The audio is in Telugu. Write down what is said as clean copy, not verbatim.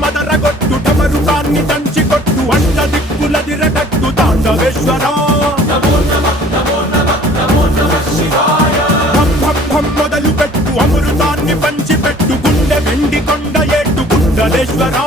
మదరగొట్టు టమరుకాన్ని దంచి కొట్టు అండ దిక్కులదిరగట్టు తాండవేశ్వరా మొదలు పెట్టు అమృతాన్ని పంచిపెట్టు గుండె వెండి కొండ ఏట్టు గుండలేశ్వరా